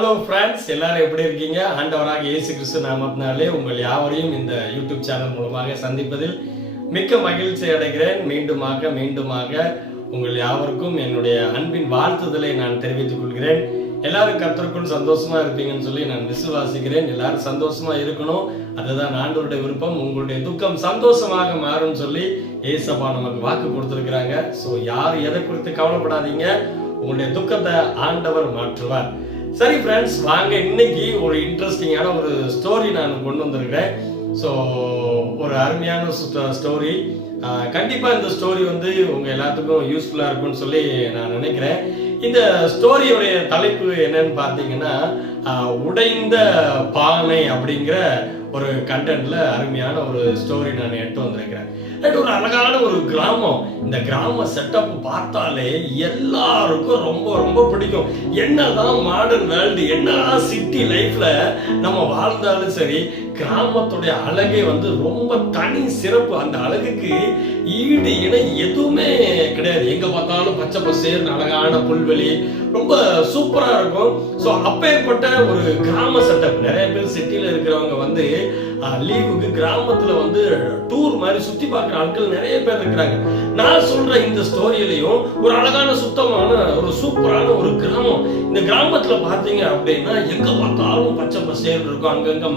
Hello friends, எல்லாரும் எப்படி இருக்கீங்க? ஆண்டவராக இயேசு கிறிஸ்து நாமத்தினாலே உங்கள் யாவரையும் இந்த யூடியூப் சேனல் மூலமாக சந்திப்பதில் மிக்க மகிழ்ச்சி அடைகிறேன். மீண்டுமாக உங்கள் யாவருக்கும் என்னுடைய அன்பின் வாழ்த்துதலை நான் தெரிவித்துக் கொள்கிறேன். எல்லாரும் கர்த்தருக்குள் சந்தோஷமா இருப்பீங்கன்னு சொல்லி நான் விசுவாசிக்கிறேன். எல்லாரும் சந்தோஷமா இருக்கணும், அதுதான் ஆண்டவருடைய விருப்பம். உங்களுடைய துக்கம் சந்தோஷமாக மாறும் சொல்லி ஏசப்பா நமக்கு வாக்கு கொடுத்திருக்கிறாங்க. ஸோ யாரும் எதை குறித்து கவலைப்படாதீங்க, உங்களுடைய துக்கத்தை ஆண்டவர் மாற்றுவார். சரி ஃப்ரெண்ட்ஸ், வாங்க இன்னைக்கு ஒரு இன்ட்ரெஸ்டிங்கான ஒரு ஸ்டோரி நான் கொண்டு வந்திருக்கிறேன். ஸோ ஒரு அருமையான ஸ்டோரி. கண்டிப்பாக இந்த ஸ்டோரி வந்து உங்கள் எல்லாத்துக்கும் யூஸ்ஃபுல்லாக இருக்கும்னு சொல்லி நான் நினைக்கிறேன். இந்த ஸ்டோரியோடைய தலைப்பு என்னன்னு பார்த்தீங்கன்னா, உடைந்த பானை அப்படிங்கிற ஒரு கண்டென்ட்ல அருமையான ஒரு ஸ்டோரி நான் எடுத்து வந்திருக்கிறேன். ஒரு அழகான ஒரு கிராமம். இந்த கிராம செட்டப் பார்த்தாலே எல்லாருக்கும் ரொம்ப ரொம்ப பிடிக்கும். என்னதான் மாடர்ன் வேர்ல்டு, என்னதான் சிட்டி லைஃப்ல நம்ம வாழ்ந்தாலும் சரி, கிராமத்துடைய அழகே வந்து ரொம்ப தனி சிறப்பு. அந்த அழகுக்கு ஈடு இணை எதுவுமே கிடையாது. எங்க பார்த்தாலும் பச்சை பசேர்னு அழகான புல்வெளி, ரொம்ப சூப்பரா இருக்கும். ஸோ அப்பேற்பட்ட ஒரு கிராம செட்டப். நிறைய பேர் சிட்டியில இருக்கிறவங்க வந்து லீவுக்கு கிராமத்துல வந்து டூர் மாதிரி சுத்தி பார்க்குற ஆட்கள் நிறைய பேர் இருக்கிறாங்க. நான் சொல்ற இந்த ஸ்டோரியிலையும் ஒரு அழகான சுத்தமான ஒரு சூப்பரான ஒரு கிராமம். இந்த கிராமத்துல பாத்தீங்க அப்படின்னா எங்க பார்த்தாலும் பச்சை பசேர் இருக்கும். அங்கங்க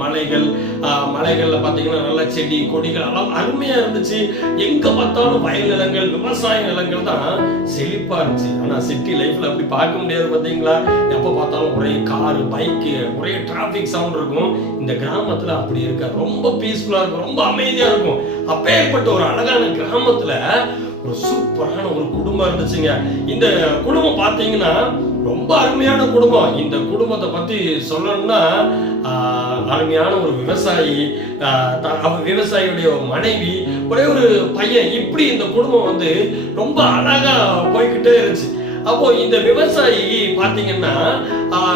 மலைகள்ல பாத்தீங்கன்னா நல்ல செடி கொடிகள் எல்லாம் அருமையா இருந்துச்சு. எங்க பார்த்தாலும் வயல் நிலங்கள், விவசாய நிலங்கள் தான் செழிப்பா இருந்துச்சு. ஆனா சிட்டி லைஃப்ல அப்படி பார்க்க முடியாது. பாத்தீங்களா, எப்ப பார்த்தாலும் ஒரே காரு, பைக்கு, ஒரே டிராபிக் சவுண்ட் இருக்கும். இந்த கிராமத்துல அப்படி இருக்க ரொம்ப பீஸ்ஃபுல்லா இருக்கும், ரொம்ப அமைதியா இருக்கும். அப்பேற்பட்ட ஒரு அழகான கிராமத்துல ஒரு சூப்பரான ஒரு குடும்பம் இருந்துச்சுங்க. இந்த குடும்பம் பாத்தீங்கன்னா ரொம்ப அருமையான குடும்பம். இந்த குடும்பத்தை பத்தி சொல்லணும்னா, அருமையான ஒரு விவசாயி, விவசாயியுடைய மனைவி, ஒரே ஒரு பையன், இப்படி இந்த குடும்பம் வந்து ரொம்ப அழகா போய்கிட்டே இருந்துச்சு. அப்போ இந்த விவசாயி பாத்தீங்கன்னா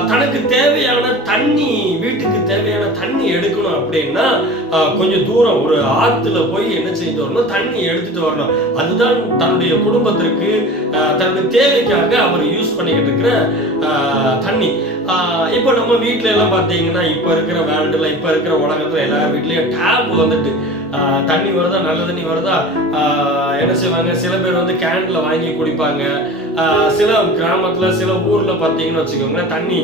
தனக்கு தேவையான தண்ணி, வீட்டுக்கு தேவையான தண்ணி எடுக்கணும் அப்படின்னா கொஞ்சம் தூரம் ஒரு ஆத்துல போய் என்ன செய்து வரணும், தண்ணி எடுத்துட்டு வரணும். அதுதான் தன்னுடைய குடும்பத்திற்கு தன்னுடைய தேவைக்காக அவர் யூஸ் பண்ணிக்கிட்டு இருக்கிற தண்ணி. இப்போ நம்ம வீட்டுல எல்லாம் பாத்தீங்கன்னா, இப்ப இருக்கிற வேர்ல்டுல, இப்ப இருக்கிற உலகத்துல எல்லா வீட்லயும் டேப் வந்துட்டு தண்ணி வருதா, நல்ல தண்ணி வருதா, என்ன செய்வாங்க, சில பேர் வந்து கேன்ல வாங்கி குடிப்பாங்க. சில கிராமத்துல, சில ஊர்ல பாத்தீங்கன்னு வச்சுக்கோங்களேன், தண்ணி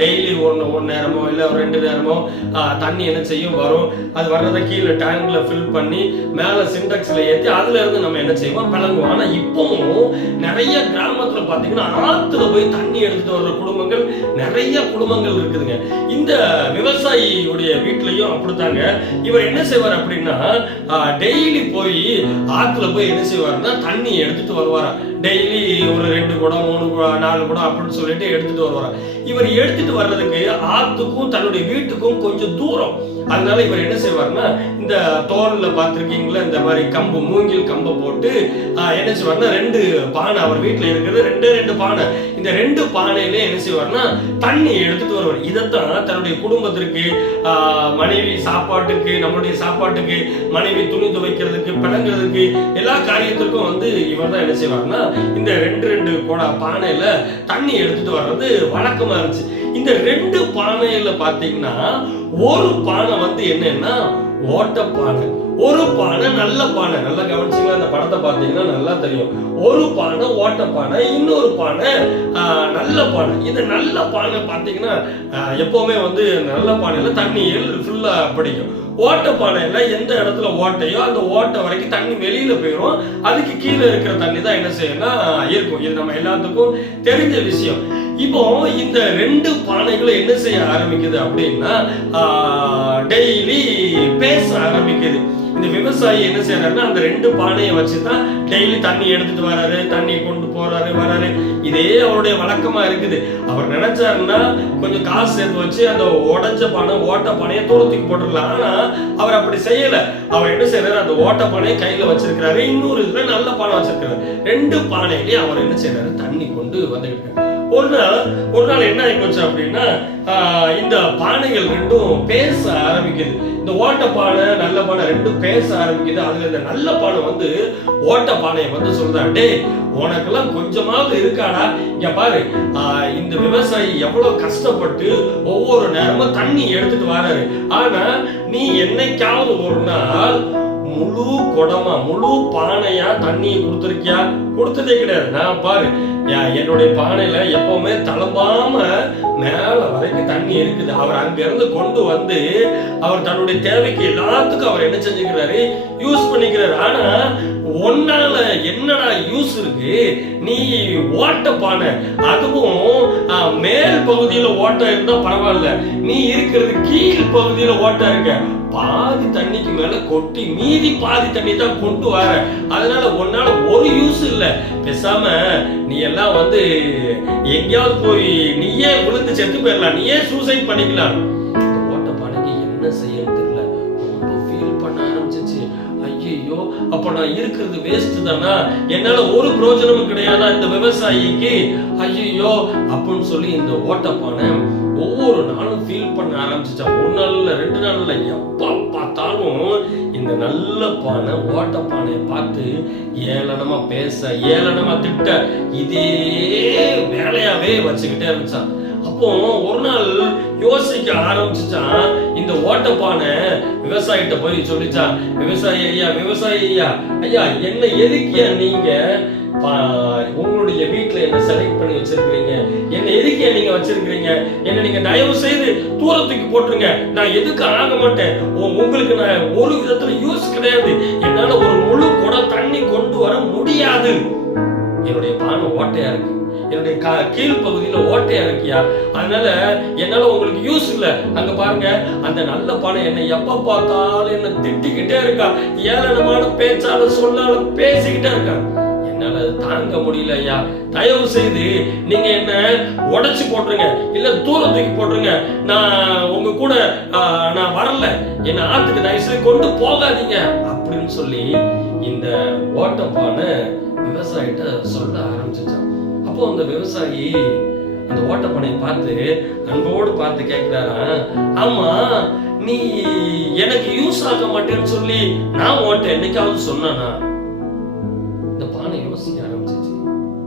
டெய்லி ஒரு நேரமோ இல்ல ஒரு 2 நேரமோ தண்ணி என்ன செய்யும் வரும். அது வர்றதை கீழே டேங்க்ல ஃபில் பண்ணி மேல சிண்டெக்ஸ்ல ஏற்றி அதுல இருந்து நம்ம என்ன செய்வோம், பிளங்குவோம். ஆனா இப்பவும் நிறைய கிராமத்துல பாத்தீங்கன்னா ஆத்துல போய் தண்ணி எடுத்துட்டு வர்ற குடும்பங்கள், நிறைய குடும்பங்கள் இருக்குதுங்க. இந்த விவசாயியுடைய வீட்லயும் அப்படித்தாங்க. இவர் என்ன செய்வார் அப்படின்னா, டெய்லி போய் ஆத்துல போய் என்ன செய்வாருன்னா தண்ணி எடுத்துட்டு வருவாரா. டெய்லி ஒரு 2 குடம் 3 குடம் 4 குடம் அப்படின்னு சொல்லிட்டு எடுத்துட்டு வருவாரா. இவர் எடுத்துட்டு வர்றதுக்கு ஆத்துக்கும் தன்னுடைய வீட்டுக்கும் கொஞ்சம் தூரம். அதனால இவர் என்ன செய்வாருன்னா, இந்த தோல்ல பார்த்திருக்கீங்களா, இந்த மாதிரி கம்பு, மூங்கில் கம்பை போட்டு என்ன செய்வாருன்னா 2 பானை, அவர் வீட்டுல இருக்கிறது 2 பானை. இந்த 2 பானையிலே என்ன செய்வாருன்னா தண்ணி எடுத்துட்டு வருவார். இதைத்தான் தன்னுடைய குடும்பத்திற்கு, மனைவி சாப்பாட்டுக்கு, நம்மளுடைய சாப்பாட்டுக்கு, மனைவி துணி துவைக்கிறதுக்கு, பிளங்கிறதுக்கு, எல்லா காரியத்திற்கும் வந்து இவர் தான் என்ன செய்வாருன்னா இந்த 2 பானையில தண்ணி எடுத்துட்டு வர்றது வழக்கமா இருந்துச்சு. இந்த 2 பானையில பாத்தீங்கன்னா ஒரு பானை வந்து என்னன்னா ஓட்ட பானை, ஒரு பானை நல்ல பானை. நல்லா கவனிச்சீங்களா, அந்த படத்தை பார்த்தீங்கன்னா நல்லா தெரியும். ஒரு பானை ஓட்ட பானை, இன்னொரு பானை நல்ல பானை. இந்த நல்ல பானை பார்த்தீங்கன்னா எப்பவுமே வந்து நல்ல பானையில தண்ணியில் ஃபுல்லா பிடிக்கும். ஓட்ட பானையில எந்த இடத்துல ஓட்டையோ அந்த ஓட்டை வரைக்கும் தண்ணி வெளியில போயிடும். அதுக்கு கீழே இருக்கிற தண்ணி தான் என்ன செய்யணும்னா இருக்கும். இது நம்ம எல்லாத்துக்கும் தெரிஞ்ச விஷயம். இப்போ இந்த 2 பானைகளும் என்ன செய்ய ஆரம்பிக்குது அப்படின்னா, டெய்லி பேச ஆரம்பிக்குது. இந்த விவசாயி என்ன செய்யறாருன்னா, அந்த 2 பானையை வச்சுதான் டெய்லி தண்ணி எடுத்துட்டு வராரு, தண்ணி கொண்டு போறாரு வராரு. இதே அவருடைய வழக்கமா இருக்குது. அவர் நினைச்சாருன்னா கொஞ்சம் காசு சேர்த்து வச்சு அந்த உடைஞ்ச பானை, ஓட்ட பானையை தூரத்துக்கு போட்டுடலாம். ஆனா அவர் அப்படி செய்யல. அவர் என்ன செய்யறாரு, அந்த ஓட்ட பானையை கையில வச்சிருக்கிறாரு, இன்னொரு இதுல நல்ல பானை வச்சிருக்கிறாரு. 2 பானையிலேயே அவர் என்ன செய்யறாரு, தண்ணி கொண்டு வந்துகிட்டு. ஒரு நாள் என்ன ஆயிப்போச்சு அப்படின்னா, இந்த பானைகள் 2 பேச ஆரம்பிக்குது. இந்த ஓட்டப்பானை நல்ல பானை ரெண்டும் பேச ஆரம்பிக்குது. அதுல இந்த நல்ல பானை வந்து ஓட்டப்பானையை வந்து சொல்றான், டே உனக்கெல்லாம் கொஞ்சமாவது இருக்காடா, இங்க பாரு இந்த விவசாயி எவ்வளவு கஷ்டப்பட்டு ஒவ்வொரு நேரமும் தண்ணி எடுத்துட்டு வராரு. ஆனா நீ என்னைக்காவது ஒரு நாள் முழு குடமா முழு பானையா தண்ணியை கொடுத்துருக்கியா? கொடுத்ததே கிடையாது. நான் பாரு என்னுடைய பானையில எப்பவுமே தளம்பாம மேல வரைக்கும் தண்ணி இருக்குது. அவர் அங்க இருந்து கொண்டு வந்து அவர் தன்னுடைய தேவைக்கு எல்லாத்துக்கும் அவர் என்ன செஞ்சுக்கிறாரு, யூஸ் பண்ணிக்கிறாரு. ஆனா ஒன்னால என்னடா யூஸ் இருக்கு? நீ ஓட்ட பானை, அதுவும் மேல் பகுதியில ஓட்டம் இருந்தா பரவாயில்ல, நீ இருக்கிறது கீழ் பகுதியில ஓட்டம் இருக்க, பாதி தண்ணிக்கு மேல கொட்டி மீதி பாதி தண்ணி தான் கொண்டு வர. அதனால உன்னால ஒரு யூஸ் இல்ல. பேசாம நீ எல்லாம் வந்து எங்கேயாவது போய் நீயே விழுந்து செத்து போயிடலாம், நீயே சூசைட் பண்ணிக்கலாம். ஓட்ட பானைக்கு என்ன செய்யணும் தெரியல, ரொம்ப ஃபீல் பண்ண ஆரம்பிச்சிச்சு. ஐயோ அப்ப நான் இருக்கிறது வேஸ்ட் தானா, என்னால ஒரு பிரயோஜனமும் கிடையாதா இந்த விவசாயிக்கு, ஐயோ அப்படின்னு சொல்லி இந்த ஓட்டப்பானை ஒவ்வொரு நாளும் ஃபீல் பண்ண ஆரம்பிச்சுச்சா. ஒரு நாள் இல்ல, 2 நாள் இல்ல, எப்ப பார்த்தாலும் இந்த நல்ல பானை ஓட்டப்பானையை பார்த்து ஏளனமா பேச, ஏளனமா திட்ட, இதே வேலையாவே வச்சுக்கிட்டே இருந்துச்சான். அப்போ ஒரு நாள் யோசிக்க ஆரம்பிச்சுச்சான். இந்த ஓட்டப்பானை விவசாயிட்ட போய் சொல்லிச்சான், விவசாயி ஐயா, விவசாயி ஐயா, ஐயா என்ன எதுக்கியா நீங்க உங்களுடைய வீட்டுல என்ன செலக்ட் பண்ணி வச்சிருக்கீங்க, என்ன எதுக்கே நீங்க வச்சிருக்கீங்க, என்ன நீங்க தயவு செய்து தூரத்துக்கு போட்டுருங்க, நான் எதுக்கு ஆக மாட்டேன், உங்களுக்கு நான் ஒரு விதத்துல யூஸ் கிடையாது, என்னால ஒரு முழு குடம் தண்ணி கொண்டு வர முடியாது, என்னுடைய பானை ஓட்டையா இருக்கு, என்னுடைய கீழ் பகுதியில ஓட்டையா இருக்கியா, அதனால என்னால உங்களுக்கு யூஸ் இல்ல. அங்க பாருங்க அந்த நல்ல பானை என்ன எப்ப பார்த்தாலும் என்ன திட்டிக்கிட்டே இருக்கா, ஏளனமான பேச்சால சொல்லால பேசிக்கிட்டே இருக்கா. என்னால தாங்க முடியல ஐயா, தயவு செய்து நீங்க என்ன உடைச்சு போட்டுருங்க, இல்ல தூரத்துக்கு போட்டுருங்க, நான் உங்க கூட நான் வரல, என்ன ஆத்துக்கு தயவு செய்து கொண்டு போகாதீங்க அப்படின்னு சொல்லி இந்த ஓட்டப்பானை விவசாயிட்ட சொல்ல ஆரம்பிச்சான். அப்போ அந்த விவசாயி அந்த ஓட்டப்பானையை பார்த்து அன்போடு பார்த்து கேட்கிறாரா, ஆமா நீ எனக்கு யூஸ் ஆக மாட்டேன்னு சொல்லி நான் ஓட்ட என்னைக்காவது சொன்னானா? இந்த பானை யோசிக்க ஆரம்பிச்சிச்சு.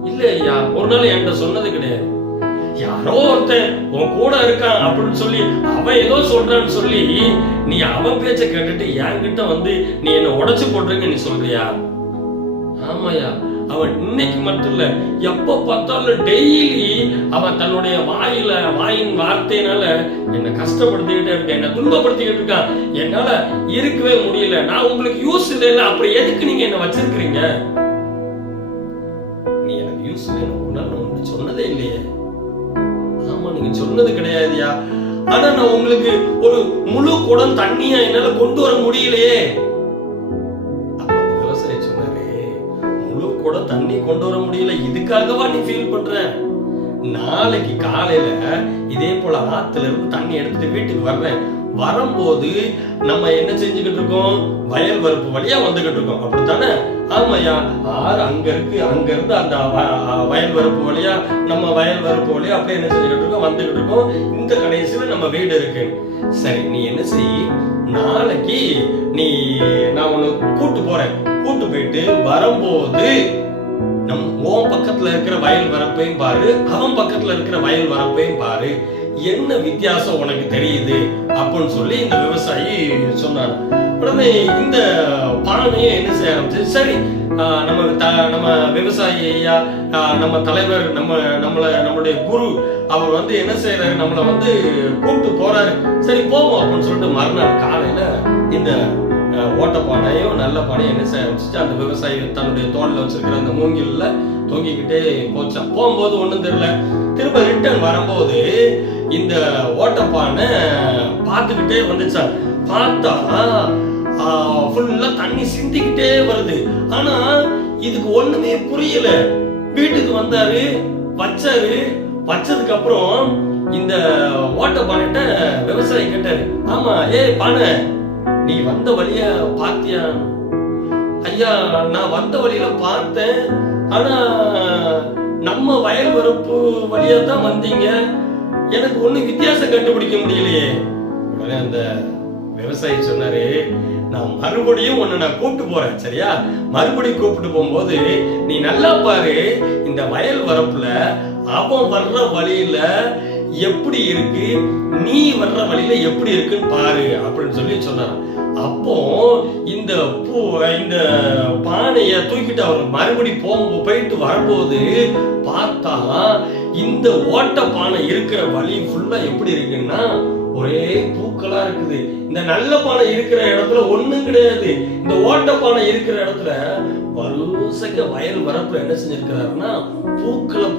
இல்ல ஐயா, ஒரு நாள் என்கிட்ட சொன்னது கிடையாது, யாரோ ஒருத்தன் உன் கூட இருக்கான் அப்படின்னு சொல்லி அவன் ஏதோ சொல்றான்னு சொல்லி நீ அவன் பேச்ச கேட்டுட்டு என்கிட்ட வந்து நீ என்ன உடைச்சு போட்டுருங்க நீ சொல்றியா? ஆமாயா, அவன் இன்னைக்கு மட்டும் இல்ல, எப்ப பார்த்தாலும் டெய்லி அவன் தன்னுடைய வாயின் வார்த்தையினால என்ன கஷ்டப்படுத்திக்கிட்டே இருக்க, என்ன துன்பப்படுத்திக்கிட்டு இருக்கான், என்னால இருக்கவே முடியல, நான் உங்களுக்கு யூஸ் இல்ல, அப்புறம் எதுக்கு நீங்க என்ன வச்சிருக்கிறீங்க? நீ எனக்கு யூஸ் வேணும் ஒண்ணு சொன்னதே இல்லையே. ஆமா நீங்க சொன்னது கிடையாதுயா, ஆனா நான் உங்களுக்கு ஒரு முழு குடம் தண்ணியா என்னால கொண்டு வர முடியலையே. கூட தண்ணி கொண்டு வர முடியல, இதுக்காகவா நீ ஃபீல் பண்ற? நாளைக்கு காலையில இதே போல ஆத்துல இருந்து தண்ணி எடுத்துட்டு வீட்டுக்கு வர்றேன், வரும்போது நம்ம என்ன செஞ்சுக்கிட்டு இருக்கோம், வயல் வரப்பு வழியா வந்துகிட்டு இருக்கோம், அப்படித்தானே? ஆமாயா, ஆறு அங்க இருக்கு, அங்க இருந்து அந்த வயல் வரப்பு வழியா நம்ம வயல் வரப்பு வழியா அப்படியே என்ன செஞ்சுக்கிட்டு இருக்கோம், வந்துகிட்டு இருக்கோம், இந்த கடைசியில நம்ம வீடு இருக்கு. சரி நீ என்ன செய், நாளைக்கு நான் உன்னை கூட்டு போறேன், கூட்டு போயிட்டு வரும்போது உன் பக்கத்துல இருக்கிற வயல் வரப்பையும் பாரு, அவன் பக்கத்துல இருக்கிற வயல் வரப்பையும் பாரு, என்ன வித்தியாசம் உனக்கு தெரியுது அப்படின்னு சொல்லி இந்த விவசாயி சொன்னார். உடனே இந்த பானையை என்ன செய்ய ஆரம்பிச்சு, சரி நம்ம விவசாயி ஐயா, நம்ம தலைவர், நம்மளுடைய குரு அவர் வந்து என்ன செய்யறாரு, நம்மளை வந்து கூப்பிட்டு போறாரு, சரி போவோம் அப்படின்னு சொல்லிட்டு மறுநாள் காலையில இந்த ஓட்டப்பானையும் நல்ல பானையும் என்ன செய்ய ஆரம்பிச்சுட்டு அந்த விவசாயி தன்னுடைய தோல்ல வச்சிருக்கிற அந்த மூங்கில்ல தொங்கிக்கிட்டே போச்சான். போகும்போது ஒண்ணும் தெரியல, திரும்ப ரிட்டர்ன் வரும்போது இந்த ஓட்டப்பானை பார்த்துக்கிட்டே வந்துச்சான். பார்த்தா ஃபுல்லா தண்ணி சிந்திக்கிட்டே வருது, ஆனா இதுக்கு ஒண்ணுமே புரியல. வீட்டுக்கு வந்தாரு, வச்சதுக்கு அப்புறம் இந்த ஓட்டப்பானைட்ட விவசாயி கேட்டாரு, ஆமா பானை நீ வந்த வழிய பாத்தியா? ஐயா நான் வந்த வழியில பார்த்தேன், ஆனா நம்ம வயல் வரப்பு வழியா தான் வந்தீங்க, எனக்கு ஒண்ணு வித்தியாசம் கண்டுபிடிக்க முடியலையே. உடனே அந்த விவசாயி சொன்னாரு, நான் மறுபடியும் உன்னை நான் கூப்பிட்டு போறேன், சரியா? மறுபடியும் கூப்பிட்டு போகும்போது நீ நல்லா பாரு, இந்த வயல் வரப்புல அவன் வர்ற வழியில எப்படி இருக்கு, நீ வர்ற வழியில எப்படி இருக்குன்னு பாரு அப்படின்னு சொல்லி சொன்னார். அப்போ இந்த பானைய தூக்கிட்டு அவர் மறுபடி போயிட்டு வரும்போது பார்த்தா இந்த ஓட்ட பானை இருக்கிற வழி ஃபுல்லா எப்படி இருக்குன்னா ஒரே பூக்களா இருக்குது. இந்த நல்ல பானை இருக்கிற இடத்துல ஒண்ணும் கிடையாது. இந்த ஓட்ட பானை இருக்கிற இடத்துல வரிசைக்கு வயல் வரப்புல என்ன செஞ்சிருக்கிறாருன்னா பூக்களை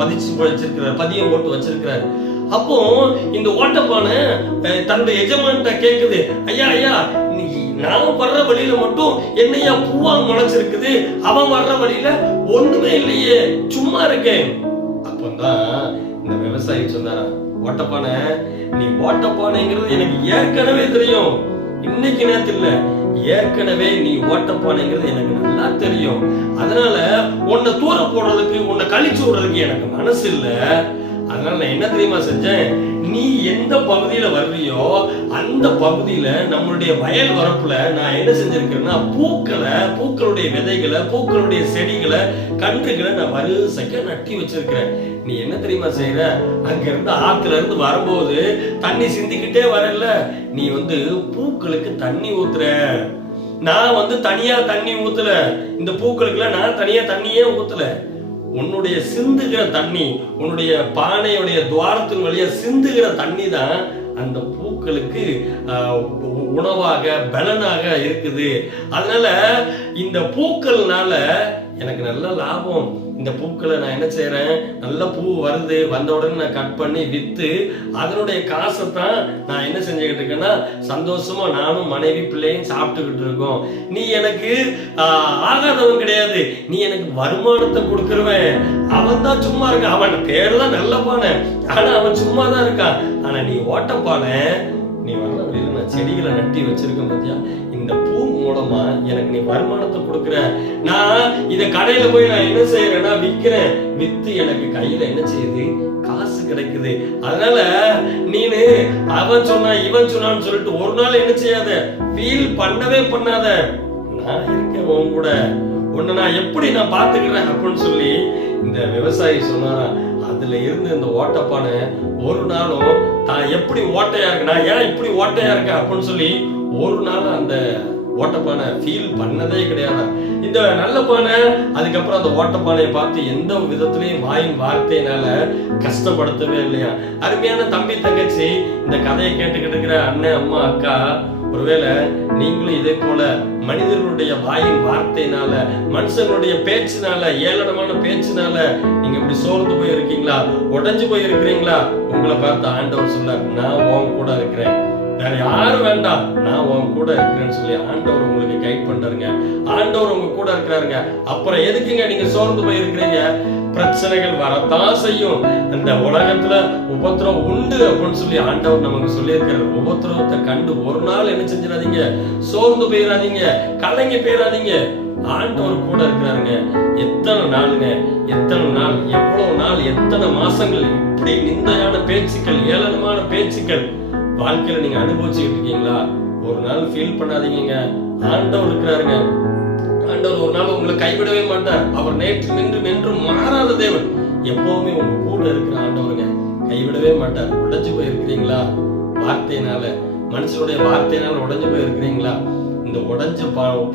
பதிச்சு வச்சிருக்கிறார், பதியம் போட்டு வச்சிருக்கிறாரு. அப்போ இந்த ஓட்டப்பானை தன்னுடைய எஜமான்கிட்ட கேக்குது, ஐயா ஐயா நான் வர்ற வழியில மட்டும் என்னையா பூவா முளைச்சிருக்குது, அவன் வர்ற வழியில ஒண்ணுமே இல்லையே, சும்மா இருக்கேன். அப்பதான் இந்த விவசாயி சொன்னாரா, ஓட்டப்பானை நீ ஓட்டப்பானைங்கிறது எனக்கு ஏற்கனவே தெரியும், இன்னைக்கு நேரத்தில் இல்ல, ஏற்கனவே நீ ஓட்டப்பானைங்கிறது எனக்கு நல்லா தெரியும். அதனால உன்னை தூர போடுறதுக்கு, உன்னை கழிச்சு விடுறதுக்கு எனக்கு மனசு இல்ல. அதனால நான் என்ன தெரியுமா செஞ்சேன், நீ எந்த பகுதியில வர்றியோ அந்த பகுதியில நம்மளுடைய வயல் வரப்புல நான் என்ன செஞ்சிருக்கேன்னா பூக்களுடைய விதைகளை, பூக்களுடைய செடிகளை, கன்றுகளை நான் வரிசைக்க நட்டி வச்சிருக்கிறேன். நீ என்ன தெரியுமா செய்யற, அங்க இருந்து ஆத்துல இருந்து வரும்போது தண்ணி சிந்திக்கிட்டே வரல, நீ பூக்களுக்கு தண்ணி ஊத்துற. நான் தனியா தண்ணி ஊத்தல, இந்த பூக்களுக்குல நான் தனியா தண்ணியே ஊத்தல. உன்னுடைய சிந்துகிற தண்ணி, உன்னுடைய பானையுடைய துவாரத்தின் வழியா சிந்துகிற தண்ணி தான் அந்த பூக்களுக்கு உணவாக பலனாக இருக்குது. அதனால இந்த பூக்கள்னால எனக்கு நல்ல லாபம். இந்த பூக்களை நான் என்ன செய்யறேன், நல்ல பூ வருது, வந்த உடனே நான் கட் பண்ணி வித்து அதனுடைய காசை தான் நான் என்ன செஞ்சுக்கிட்டு இருக்கேன்னா சந்தோஷமா நானும் மனைவி பிள்ளையும் சாப்பிட்டுக்கிட்டு இருக்கோம். நீ எனக்கு ஆகாதவன் கிடையாது, நீ எனக்கு வருமானத்தை கொடுத்துருவேன். அவன் தான் சும்மா இருக்கான், அவன் பேர் தான் நல்ல பானை, ஆனா அவன் சும்மா தான் இருக்கான். ஆனா நீ ஓட்டப்பானை, நீ வர்ற வழியில நான் செடிகளை நட்டி வச்சிருக்கேன் பாத்தியா, இந்த பூ மூலமா எனக்கு நீ வருமானத்தை கொடுக்குற. நான் இத கடையில போய் நான் என்ன செய்யறேன்னா விற்கிறேன், வித்து எனக்கு கையில என்ன செய்யுது, காசு கிடைக்குது. அதனால நீனு அவன் சொன்னா இவன் சொன்னான்னு சொல்லிட்டு ஒரு நாள் என்ன செய்யாத, ஃபீல் பண்ணவே பண்ணாத. நான் இருக்கேன் உன் கூட, உன்னை நான் எப்படி நான் பாத்துக்கிறேன் அப்படின்னு சொல்லி இந்த விவசாயி சொன்னாரா. அதுல இருந்து இந்த ஓட்டப்பானை ஒரு நாளும் தான் எப்படி ஓட்டையா இருக்கு, நான் ஏன் இப்படி ஓட்டையா இருக்கேன் அப்படின்னு சொல்லி ஒரு நாள் அந்த ஓட்டப்பானை ஃபீல் பண்ணதே கிடையாது. இந்த நல்ல பானை அதுக்கப்புறம் அந்த ஓட்டப்பானையை பார்த்து எந்த விதத்திலையும் வாயின் வார்த்தையினால கஷ்டப்படுத்தவே இல்லையா. அருமையான தம்பி தங்கச்சி, இந்த கதையை கேட்டுக்கிட்டு இருக்கிற அண்ணன் அம்மா அக்கா, ஒருவேளை நீங்களும் இதே போல மனிதர்களுடைய வாயின் வார்த்தையினால, மனுஷனுடைய பேச்சினால, ஏளனமான பேச்சினால நீங்க இப்படி சோர்ந்து போயிருக்கீங்களா, உடைஞ்சு போயிருக்கிறீங்களா? உங்களை பார்த்து ஆண்டவர் சொன்னார், நான் உன் கூட இருக்கிறேன், வேற யாரும் வேண்டாம், நான் உன் கூட இருக்கிறேன்னு சொல்லி ஆண்டவர் உங்களுக்கு கைட் பண்றாருங்க. ஆண்டவர் உங்க கூட இருக்கிறாருங்க. அப்புறம் எதுக்குங்க நீங்க சோர்ந்து போயிருக்கிறீங்க? பிரச்சனைகள் வரத்தான் செய்யும், அந்த உலகத்துல உபத்திரவம் உண்டு அப்படின்னு சொல்லி ஆண்டவர் நமக்கு சொல்லி இருக்கிறார். உபத்திரவத்தை கண்டு ஒரு நாள் என்ன செஞ்சிடாதீங்க, சோர்ந்து போயிடாதீங்க, கலங்கி போயிடாதீங்க. ஆண்டவர் கூட இருக்கிறாருங்க. எத்தனை நாளுங்க, எத்தனை நாள், எவ்வளவு நாள், எத்தனை மாசங்கள் இப்படி நிந்தையான பேச்சுக்கள், ஏளனமான பேச்சுக்கள் வாழ்க்கையில நீங்க அனுபவிச்சுட்டு இருக்கீங்களா? ஒரு நாள் ஃபீல் பண்ணாதீங்க, ஆண்டவர் இருக்கிறாருங்க. ஆண்டவர் ஒரு நாள் உங்களை கைவிடவே மாட்டார். அவர் நேற்று நின்று மாறாத தேவன், எப்பவுமே உங்க கூட இருக்கிற ஆண்டவருங்க, கைவிடவே மாட்டார். உடைஞ்சு போயிருக்கிறீங்களா வார்த்தையினால, மனுஷனுடைய வார்த்தையினால உடைஞ்சு போயிருக்கிறீங்களா? இந்த உடைஞ்சு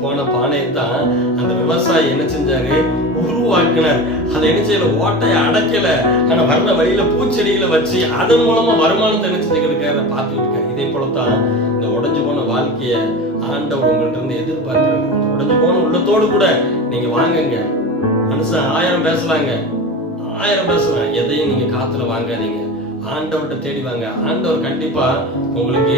போன பானையை தான் அந்த விவசாயி என்ன செஞ்சாரு, உருவாக்கினார். அதை என்ன செய்யல, ஓட்டைய அடைக்கல, ஆனா வர்ற வழியில பூச்செடிகளை வச்சு அதன் மூலமா வருமானத்தை என்ன செஞ்சுக்கிட்டு பார்த்துக்கிட்டு இருக்காரு. இதே போலதான் இந்த உடைஞ்சு போன வாழ்க்கைய ஆண்டவர் உங்கள்ட்ட இருந்து எதிர்பார்க்கிறார். உடைஞ்சு போன உள்ளத்தோடு கூட நீங்க வாங்குங்க. மனுஷன் 1000 பேசலாங்க, 1000 பேசலாம், எதையும் நீங்க காத்துல வாங்காதீங்க. ஆண்டவர்கிட்ட தேடி வாங்க. ஆண்டவர் கண்டிப்பா உங்களுக்கு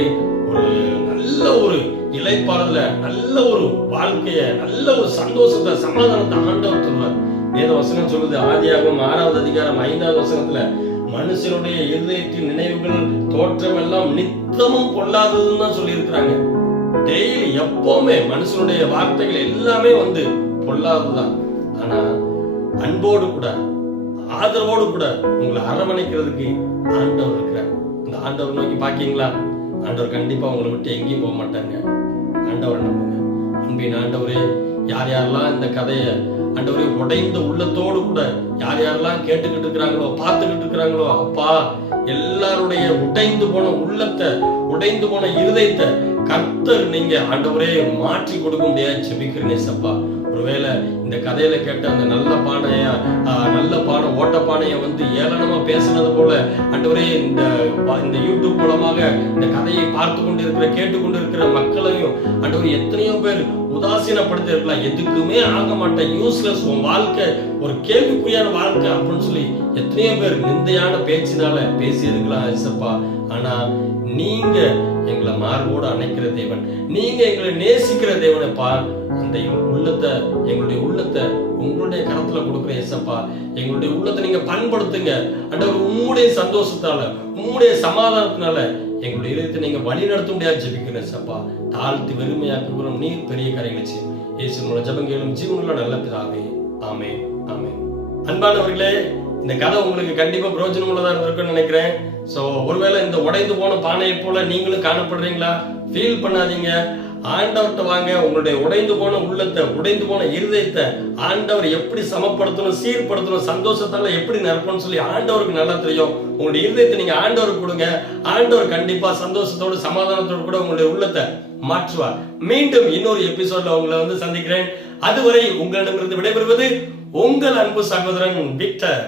ஒரு நல்ல ஒரு இளைப்பாறுதல, நல்ல ஒரு வாழ்க்கைய, நல்ல ஒரு சந்தோஷத்தை, சமாதானத்தை ஆண்டவர் சொல்வார். வேத வசனம் சொல்லுது, ஆதியாகமம் 6வது அதிகாரம் 5வது வசனத்துல, மனுஷனுடைய இருதயத்தின் நினைவுகள் தோற்றம் எல்லாம் நித்தமும் பொல்லாததுன்னு தான் சொல்லி இருக்கிறாங்க. டெய்லி எப்பவுமே மனுஷனுடைய வார்த்தைகள் எல்லாமே பொல்லாததுதான். ஆனா அன்போடு கூட, ஆதரவோடு கூட உங்களை அரவணைக்கிறதுக்கு ஆண்டவர் இருக்கிறார். இந்த ஆண்டவர் நோக்கி பாக்கீங்களா? ஆண்டவர் கண்டிப்பா உங்களை விட்டு எங்கேயும் போக மாட்டாங்க. ஆண்டவரை நம்புங்க. அன்பின் ஆண்டவரே, யார் யாரெல்லாம் இந்த கதையை ஆண்டவரே உடைந்த உள்ளத்தோடு கூட யார் யாரெல்லாம் கேட்டுக்கிட்டு இருக்கிறாங்களோ, பார்த்துக்கிட்டு இருக்கிறாங்களோ, அப்பா எல்லாருடைய உடைந்து போன உள்ளத்தை, உடைந்து போன இருதயத்தை கர்த்தர் நீங்க ஆண்டவரே மாற்றி கொடுக்க முடியாது செபிக்கிறேன் ஏசப்பா. ஒருவேளை இந்த கதையில கேட்ட அந்த நல்ல பானை ஓட்ட பானையை வந்து ஏளனமா பேசுனது போல ஆண்டவரே இந்த யூடியூப் மூலமாக இந்த கதையை பார்த்து கொண்டிருக்கிற கேட்டுக்கொண்டிருக்கிற மக்களையும் ஆண்டவரே எத்தனையோ பேர் உதாசீனப்படுத்தி இருக்கலாம். எதுக்குமே ஆக மாட்டேன், யூஸ்லெஸ், உன் வாழ்க்கை ஒரு கேள்விக்குறியான வாழ்க்கை அப்படின்னு சொல்லி எத்தனையோ பேர் நிந்தையான பேச்சினால பேசி இருக்கலாம் ஏசப்பா. ஆனா நீங்க எங்களை மார்போடு அணைக்கிற தேவன், நீங்க எங்களை நேசிக்கிற தேவனப்பா. அந்த எங்களுடைய உள்ளத்தை உங்களுடைய கரத்துல கொடுக்குற ஏசப்பா. எங்களுடைய உள்ளத்தை நீங்க பயன்படுத்துங்க ஆண்டவர். உங்களுடைய சந்தோஷத்தால, உங்களுடைய சமாதானத்தினால எங்களுடைய இதயத்தை நீங்க வழி நடத்த முடியாது ஜெபிக்கிறேன் ஏசப்பா. தாழ்த்தி வெறுமையாக்குகிறோம், நீர் பெரிய காரியங்களை செய்யும். இயேசு மூலம் ஜெபம் கேளும் ஜீவனுள்ள நல்ல பிதாவே, ஆமென், ஆமென். அன்பானவர்களே, இந்த கதை உங்களுக்கு கண்டிப்பா பிரயோஜனம் உள்ளதா இருக்குன்னு நினைக்கிறேன். சோ ஒருவேளை இந்த உடைந்து போன பானையை போல நீங்களும் காணப்படுறீங்களா? ஃபீல் பண்ணாதீங்க. ஆண்டவர்கிட்ட வாங்க. உங்களுடைய உடைந்து போன உள்ளத்தை, உடைந்து போன இருதயத்தை ஆண்டவர் எப்படி சமப்படுத்தணும், சீர்படுத்தணும், சந்தோஷத்தால எப்படி நிரப்பணும்னு சொல்லி ஆண்டவருக்கு நல்லா தெரியும். உங்களுடைய இருதயத்தை நீங்க ஆண்டவருக்கு கொடுங்க. ஆண்டவர் கண்டிப்பா சந்தோஷத்தோடு சமாதானத்தோடு கூட உங்களுடைய உள்ளத்தை மாற்றுவார். மீண்டும் இன்னொரு எபிசோட்ல உங்களை வந்து சந்திக்கிறேன். அதுவரை உங்களிடமிருந்து விடைபெறுவது உங்கள் அன்பு சகோதரன் விக்டர்.